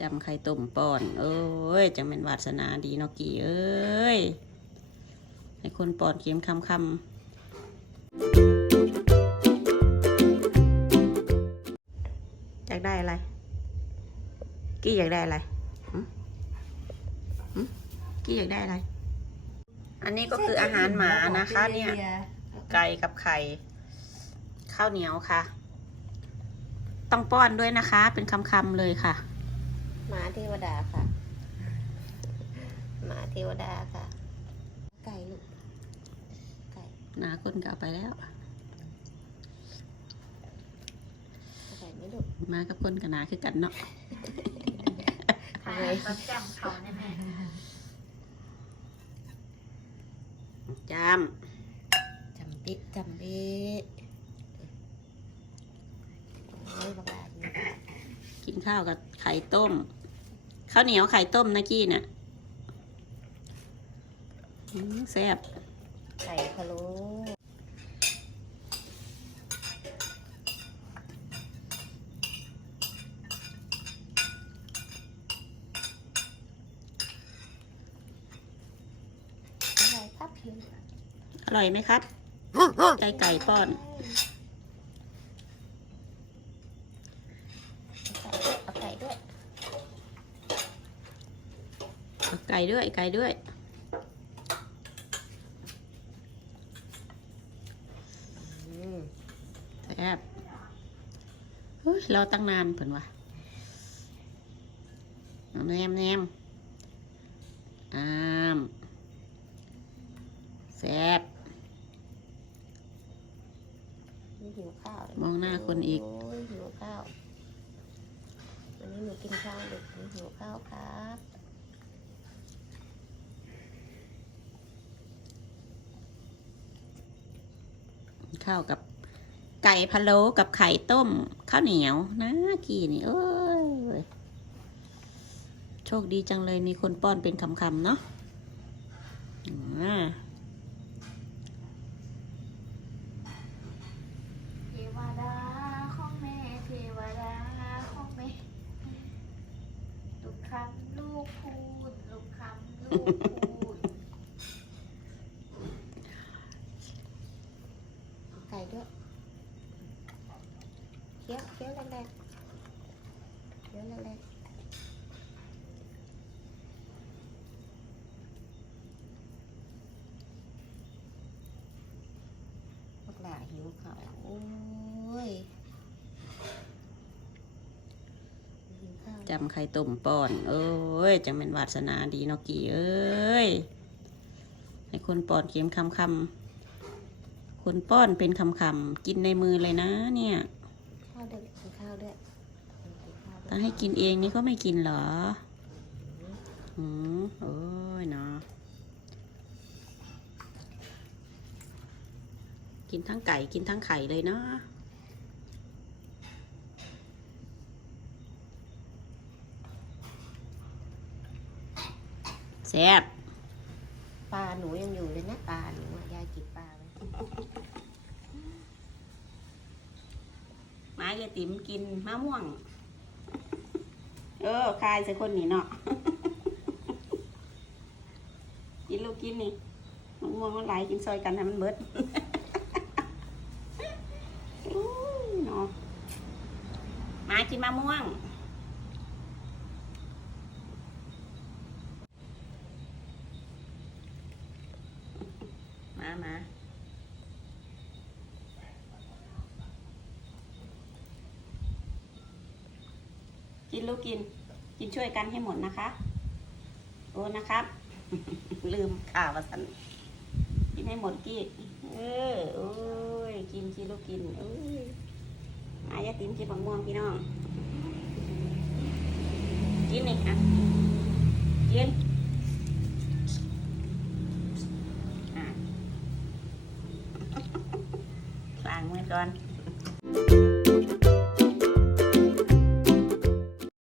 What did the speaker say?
จำไข่ต้มป้อน เอ้ยจังเป็นวาสนาดีเนาะกี่เอ้ยให้คนป้อนเค็มคำคำอยากได้อะไร กี้อยากได้อะไรหึหึกี้อยากได้อะไร อันนี้ก็คืออาหารหมานะคะ เนี่ย ไก่กับไข่ ข้าวเหนียวค่ะ ต้องป้อนด้วยนะคะ เป็นคำๆเลยค่ะ หมาเทวดาค่ะ หมาเทวดาค่ะ ไก่ลูก ไก่หนาคนก็เอาไปแล้วไก่ไม่ลูกมากับคนกับหนาคือกันเนาะทำไงจำเขาแน่แม่จจำดิจำดิโอ้ยบักหลาดีำกินข้าวกับไข่ต้ม ข้าวเหนียวไข่ต้มนะกี้น่ะอืมแซ่บไก่พะโล้อะไรครับพี่อร่อยไหมครับไก่ไก่ป้อน เอาไก่ด้วย เอา ไก่ด้วย ไก่ด้วยอืมแซ่บเฮ้ยรอตั้งนานเพิ่นวะแนมแนมอามแซ่บนี่หิวข้าวเลยมองหน้าคนอีกโอ้ยหิวข้าววันนี้หนูกินข้าวดึกหนูหิวข้าวครับ ข้าวกับไก่พะโล้กับไข่ต้ม ข้าวเหนียวนะกี่นี่เอ้ยโชคดีจังเลยมีคนป้อนเป็นคำๆเนาะอ่าเทวดาของแม่เทวดาของแม่ลูกคำลูกพูด ลูกคำลูกพูด เอาไก่ด้วยเคี้ยวเคี้ยวแรงๆเคี้ยวแรงๆหลาหิวขาวโอ้ยจำไข่ต้มป้อน เอ้ย จังเป็นวาสนาดีเนาะกี่เอ้ย ให้คนป้อนเค็มคำคำคนป้อนเป็นคำคำกินในมือเลยนะเนี่ย ข้าวด้วยกินข้าวด้วยกินข้าวด้วถ้ายให้กินเองนี่ก็ไม่กินเหรออืมโอ้ยเนาะกินทั้งไก่กินทั้งไข่เลยเนาะแซ่บปลาหนูยังอยู่เลยนะปลาหนูอะยายกินปลาไหมไม้ยายติ๋มกินมะม่วง เออคายใส่คนนี่เนาะกินลูกกินนี่มะม่วงมันไหลายกินซอยกันให้มันเบิดอู้เนาะมากินมะม่วงมามา กินลูกกิน กินช่วยกันให้หมดนะคะ โอ้นะครับ ลืมข่าวสันกินให้หมดกี้เออโอ้ยกินกินลูกกินเอ้ยอายาติมกินบักม่วงพี่น้อง กินนี่อะกินอะล้างมือก่อน